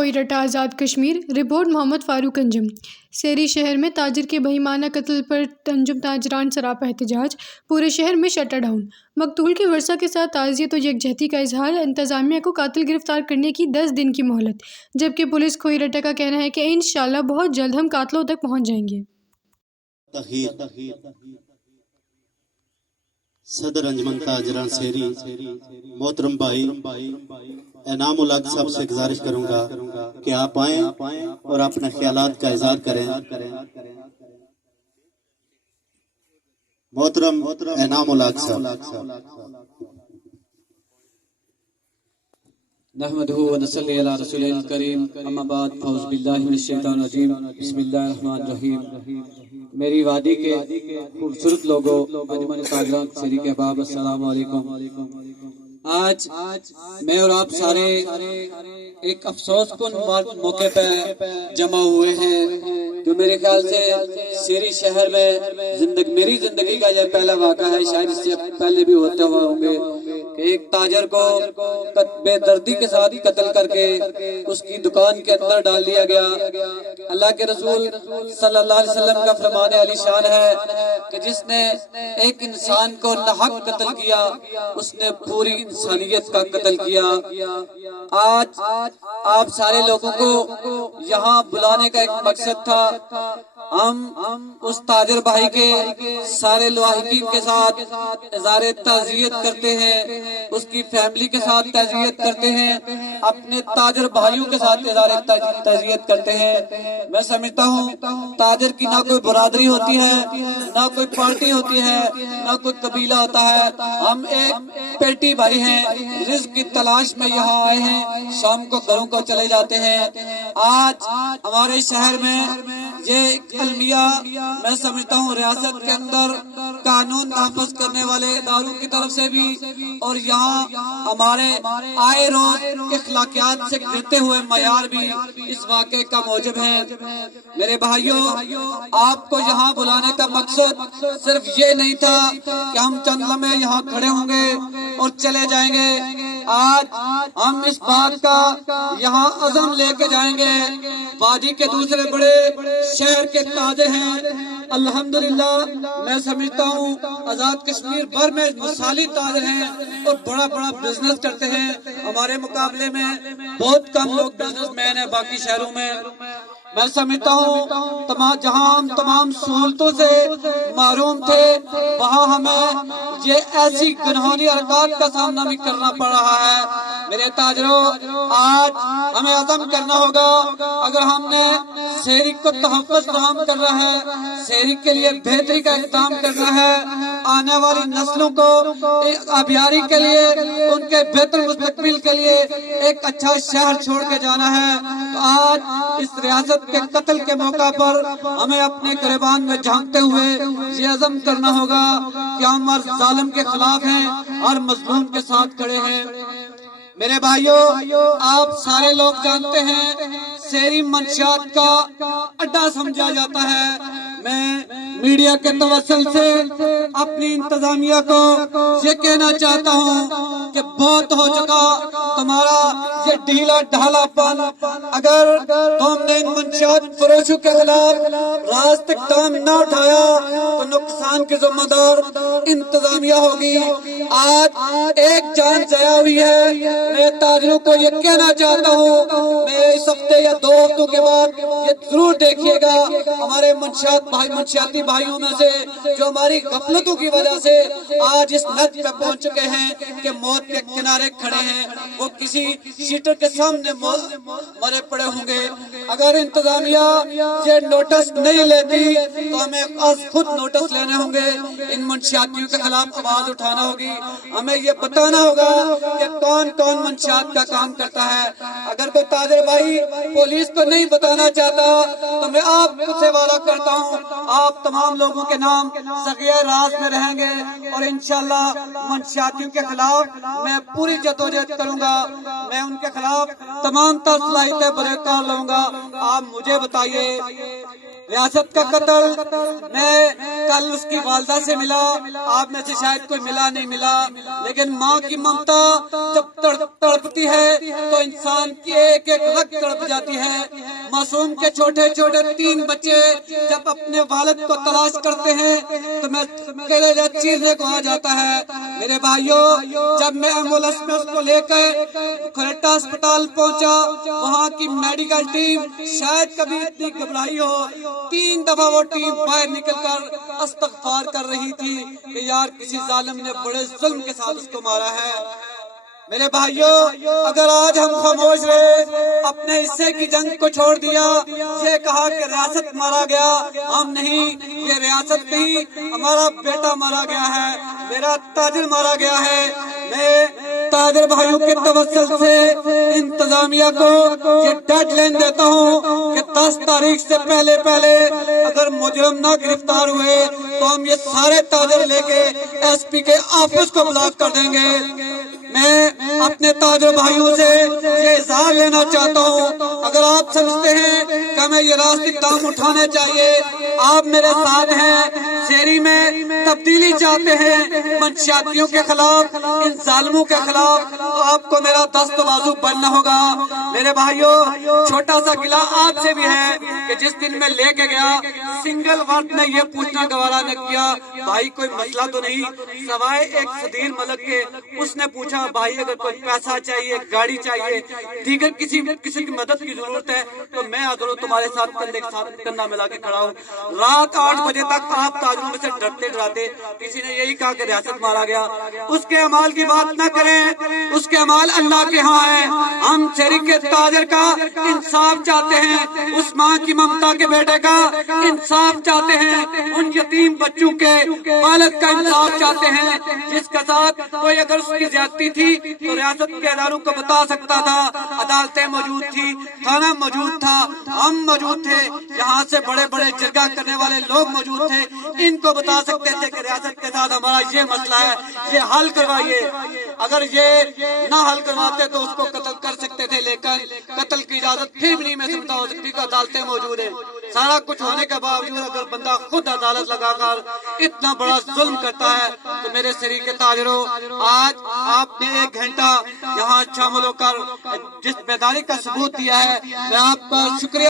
کھوئی رٹا Azad Kashmir. Report محمد فاروق انجم۔ سیری شہر میں تاجر کے بہیمانہ قتل پر انجم تاجران سراپا احتجاج، پورے شہر میں شٹر ڈاؤن۔ مقتول کے ورثاء کے ساتھ تعزیت و یکجہتی کا اظہار۔ انتظامیہ کو قاتل گرفتار کرنے کی 10 دن کی مہلت، جبکہ پولیس کھوئی رٹا کا کہنا ہے کہ انشاءاللہ بہت جلد ہم قاتلوں تک پہنچ جائیں گے۔ صدر انجمن تاجران سیری محترم بھائی انعام الحق صاحب سے گزارش کروں گا کہ آپ آئیں اور اپنے خیالات کا اظہار کریں۔ محترم انعام الحق صاحب۔ نحمدہ و نصلی علی رسول الکریم، اما بعد فاعوذ باللہ من الشیطان الرجیم، بسم اللہ الرحمن الرحیم۔ میری وادی کے خوبصورت لوگوں، انجمن تاجران سیری کے احباب، السلام علیکم۔ آج میں اور آپ سارے ایک افسوس کن موقع پہ جمع ہوئے ہیں، جو میرے خیال سے سیری شہر میں میری زندگی کا یہ پہلا واقعہ ہے، شاید اس سے پہلے بھی ہوتے ہوئے ہوں گے، کہ ایک تاجر کو بے دردی کے ساتھ قتل کر کے اس کی دکان کے اندر ڈال دیا گیا۔ اللہ کے رسول صلی اللہ علیہ وسلم کا فرمان علی شان ہے کہ جس نے ایک انسان کو ناحق قتل کیا، اس نے پوری انسانیت کا قتل کیا۔ آج آپ سارے لوگوں کو یہاں بلانے کا ایک مقصد تھا، ہم اس تاجر بھائی کے سارے لواحقین کے ساتھ اظہار تعزیت کرتے ہیں، اس کی فیملی کے ساتھ تعزیت کرتے ہیں، اپنے تاجر بھائیوں کے ساتھ اظہار تعزیت کرتے ہیں۔ میں سمجھتا ہوں تاجر کی نہ کوئی برادری ہوتی ہے، نہ کوئی پارٹی ہوتی ہے، نہ کوئی قبیلہ ہوتا ہے، ہم ایک پیٹی بھائی ہیں، رزق کی تلاش میں یہاں آئے ہیں، شام کو گھروں کو چلے جاتے ہیں۔ آج ہمارے شہر میں یہ المیہ، میں سمجھتا ہوں ریاست کے اندر قانون نافذ کرنے والے اداروں کی طرف سے بھی، اور یہاں ہمارے آئے روز اخلاقیات سے گرتے ہوئے معیار بھی اس واقعے کا موجب ہے۔ میرے بھائیوں، آپ کو یہاں بلانے کا مقصد صرف یہ نہیں تھا کہ ہم چند لمحے یہاں کھڑے ہوں گے اور چلے جائیں گے۔ آج ہم اس بات کا یہاں عزم لے کے جائیں گے، وادی کے دوسرے بڑے شہر کے تاجر ہیں، الحمدللہ میں سمجھتا ہوں آزاد کشمیر بھر میں مثالی تاجر ہیں اور بڑا بڑا بزنس کرتے ہیں۔ ہمارے مقابلے میں بہت کم لوگ بزنس مین ہیں باقی شہروں میں۔ میں سمجھتا ہوں جہاں ہم تمام سہولتوں سے محروم تھے، وہاں ہمیں یہ ایسی گنہانی حرکات کا سامنا بھی کرنا پڑ رہا ہے۔ میرے تاجروں، آج ہمیں عزم کرنا ہوگا، اگر ہم نے سیری کو تحفظ فراہم کرنا ہے، سیری کے لیے بہتری کا اقدام کرنا ہے، آنے والی نسلوں کو آبیاری کے لیے، ان کے بہتر مستقبل کے لیے ایک اچھا شہر چھوڑ کے جانا ہے، تو آج اس ریاست کے قتل کے موقع پر ہمیں اپنے گریبان میں جھانکتے ہوئے یہ عزم کرنا ہوگا کہ ہم ہر ظالم کے خلاف ہیں، ہر مظلوم کے ساتھ کھڑے ہیں۔ میرے بھائیوں، آپ سارے لوگ جانتے ہیں سیری منشیات کا اڈا سمجھا جاتا ہے۔ میں میڈیا کے توسل سے اپنی انتظامیہ کو یہ کہنا چاہتا ہوں کہ بہت ہو چکا تمہارا یہ ڈھیلا ڈھالا پن۔ اگر تم نے ان منشیات فروشوں کے خلاف راست اقدام نہ اٹھایا تو نقصان کی ذمہ دار انتظامیہ ہوگی۔ آج ایک جان ضائع ہوئی ہے، میں تاجروں کو یہ کہنا چاہتا ہوں، میں اس ہفتے یا 2 ہفتوں کے بعد یہ ضرور دیکھیے گا، ہمارے منشیاتی بھائیوں میں سے جو ہماری غفلتوں کی وجہ سے آج اس نت پہ پہنچ چکے ہیں کہ موت کے کنارے کھڑے ہیں، وہ کسی شیٹر کے سامنے مرے پڑے ہوں گے۔ اگر انتظامیہ یہ نوٹس نہیں لیتی تو ہمیں آج خود نوٹس لینے ہوں گے، ان منشیاتیوں کے خلاف آواز اٹھانا ہوگی، ہمیں یہ بتانا ہوگا کہ کون کون منشیات کا کام کرتا ہے۔ اگر کوئی تاجر بھائی پولیس کو نہیں بتانا چاہتا تو میں آپ سے وعدہ کرتا ہوں، آپ تمام لوگوں کے نام سگیہ راز میں رہیں گے، اور انشاءاللہ منشیاتیوں کے خلاف میں پوری جدوجہد کروں گا، میں ان کے خلاف تمام صلاحیتیں برقرار لوں گا۔ آپ مجھے بتائیے ریاست کا قتل میں کل اس کی والدہ سے ملا، آپ میں سے شاید کوئی ملا نہیں ملا، لیکن ماں کی ممتا جب تڑپتی ہے تو انسان کی ایک ایک رگ تڑپ جاتی ہے۔ معصوم کے چھوٹے چھوٹے 3 بچے جب اپنے والد کو تلاش کرتے ہیں تو میں کلیجہ چیرنے کو آ جاتا ہے۔ میرے بھائیوں، جب میں ایمبولینس میں اس کو لے کر کھرٹا اسپتال پہنچا، وہاں کی میڈیکل ٹیم شاید کبھی اتنی گھبرائی ہو، 3 دفعہ وہ ٹیم باہر نکل کر استغفار کر رہی تھی کہ یار کسی ظالم نے بڑے ظلم کے ساتھ اس کو مارا ہے۔ میرے بھائیوں، اگر آج ہم خاموش رہے، اپنے حصے کی جنگ کو چھوڑ دیا، یہ کہا کہ ریاست مارا گیا، ہم نہیں، یہ ریاست نہیں، ہمارا بیٹا مارا گیا ہے، میرا تاجر مارا گیا ہے۔ میں تاجر بھائیوں کے توسل سے انتظامیہ کو یہ ڈیڈ لائن دیتا ہوں کہ 10 تاریخ سے پہلے اگر مجرم نہ گرفتار ہوئے تو ہم یہ سارے تاجر لے کے ایس پی کے آفس کو بلاک کر دیں گے۔ میں اپنے تاجر بھائیوں سے یہ اظہار لینا چاہتا ہوں، اگر آپ سمجھتے ہیں کہ ہمیں یہ راستے کام اٹھانے چاہیے، آپ میرے ساتھ ہیں، شہری میں تبدیلی چاہتے ہیں منشیاتیوں کے خلاف، ان ظالموں کے خلاف، تو آپ کو میرا دست و بازو بننا ہوگا۔ میرے بھائیوں، چھوٹا سا گلہ آپ سے بھی ہے کہ جس دن میں لے کے گیا، سنگل ورڈ میں یہ پوچھنا گوارا نے کیا بھائی کوئی مسئلہ تو نہیں، سوائے ایک صدیر ملک کے، اس نے پوچھا بھائی اگر کوئی پیسہ چاہیے، گاڑی چاہیے، دیگر کسی کی مدد کی ضرورت ہے تو میں حاضر تمہارے ساتھ کندھے کے ساتھ کندھا ملا کے کھڑا ہوں۔ رات 8 بجے تک آپ تاجروں میں سے ڈرتے ڈراتے کسی نے یہی کہا کہ ریاست مارا گیا۔ اس کے اعمال کی بات نہ کریں، اس کے اعمال اللہ کے ہاں ہیں۔ ہم شہری کے تاجر کا انصاف چاہتے ہیں، اس ماں کی ممتا کے بیٹے کا انصاف چاہتے ہیں، ان یتیم بچوں کے والد کا انصاف چاہتے ہیں جس کے ساتھ کوئی اگر اس کی زیادتی تھی تو ریاست کے اداروں کو بتا سکتا تھا، عدالتیں موجود تھی، تھانہ موجود تھا، ہم موجود تھے، یہاں سے بڑے بڑے جرگہ کرنے والے لوگ موجود تھے، ان کو بتا سکتے تھے کہ ریاست کے ساتھ ہمارا یہ مسئلہ ہے، یہ حل کروائیے۔ اگر یہ نہ حل کرواتے تو اس کو قتل کر سکتے تھے، لیکن قتل کی اجازت پھر بھی نہیں میں سمجھتا ہو سکتی کہ عدالتیں موجود ہیں۔ سارا کچھ ہونے کے باوجود اگر بندہ خود عدالت لگا کر اتنا بڑا ظلم کرتا ہے تو میرے شریک تاجروں، آج آپ نے 1 گھنٹہ یہاں شامل ہو کر جس بیداری کا ثبوت دیا ہے، میں آپ کا شکریہ